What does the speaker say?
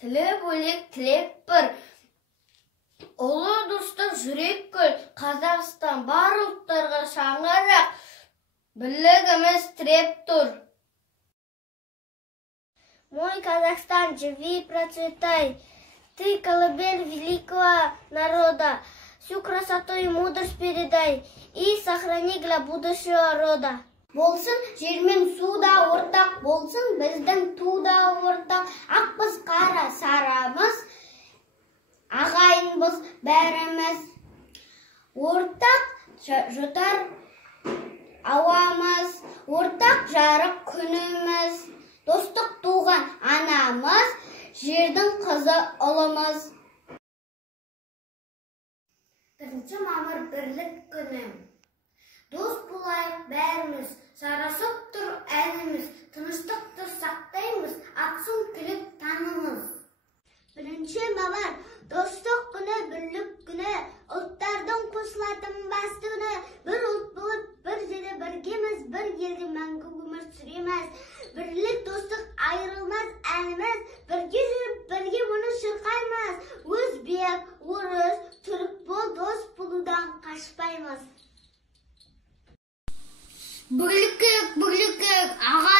Тілі бөлек тілек бір. Ұлы достық жүрек көл, Қазақстан бар ұлттарға шаңырақ, бірлігіміз тіреп тұр. Мой Казахстан, живи и процветай. Ты колыбель великого народа. Всю красоту и мудрость передай и сохрани для будущего рода. Болсын жер мен суда ортақ, болсын біздің туда ортақ. Ақбыз қара сарамыз, ағайынбыз бәріміз. Ортақ жұтар ауамыз, ортақ жарық күніміз. Достық туған анамыз, жердің қызы ұлымыз. 1 мамыр бірлік күні. Дос болайық бәріміз, сарасып тұр әліміз, тыныштықты сақтаймыз, ақсын күліп танымыз. 1 мамыр достық күні, бірлік күні, ұлттардың қосылатын басты күні. Bir ұлт болып, бір жерде біргеміз, бір елде мәңгі өмір сүреміз. Бірлік достық айырылмас әніміз, бірге жүріп, бірге мұны шырқаймыз. Өзбек, орыс, түрік бол, дос болудан қашпаймыз. Бірлік, аға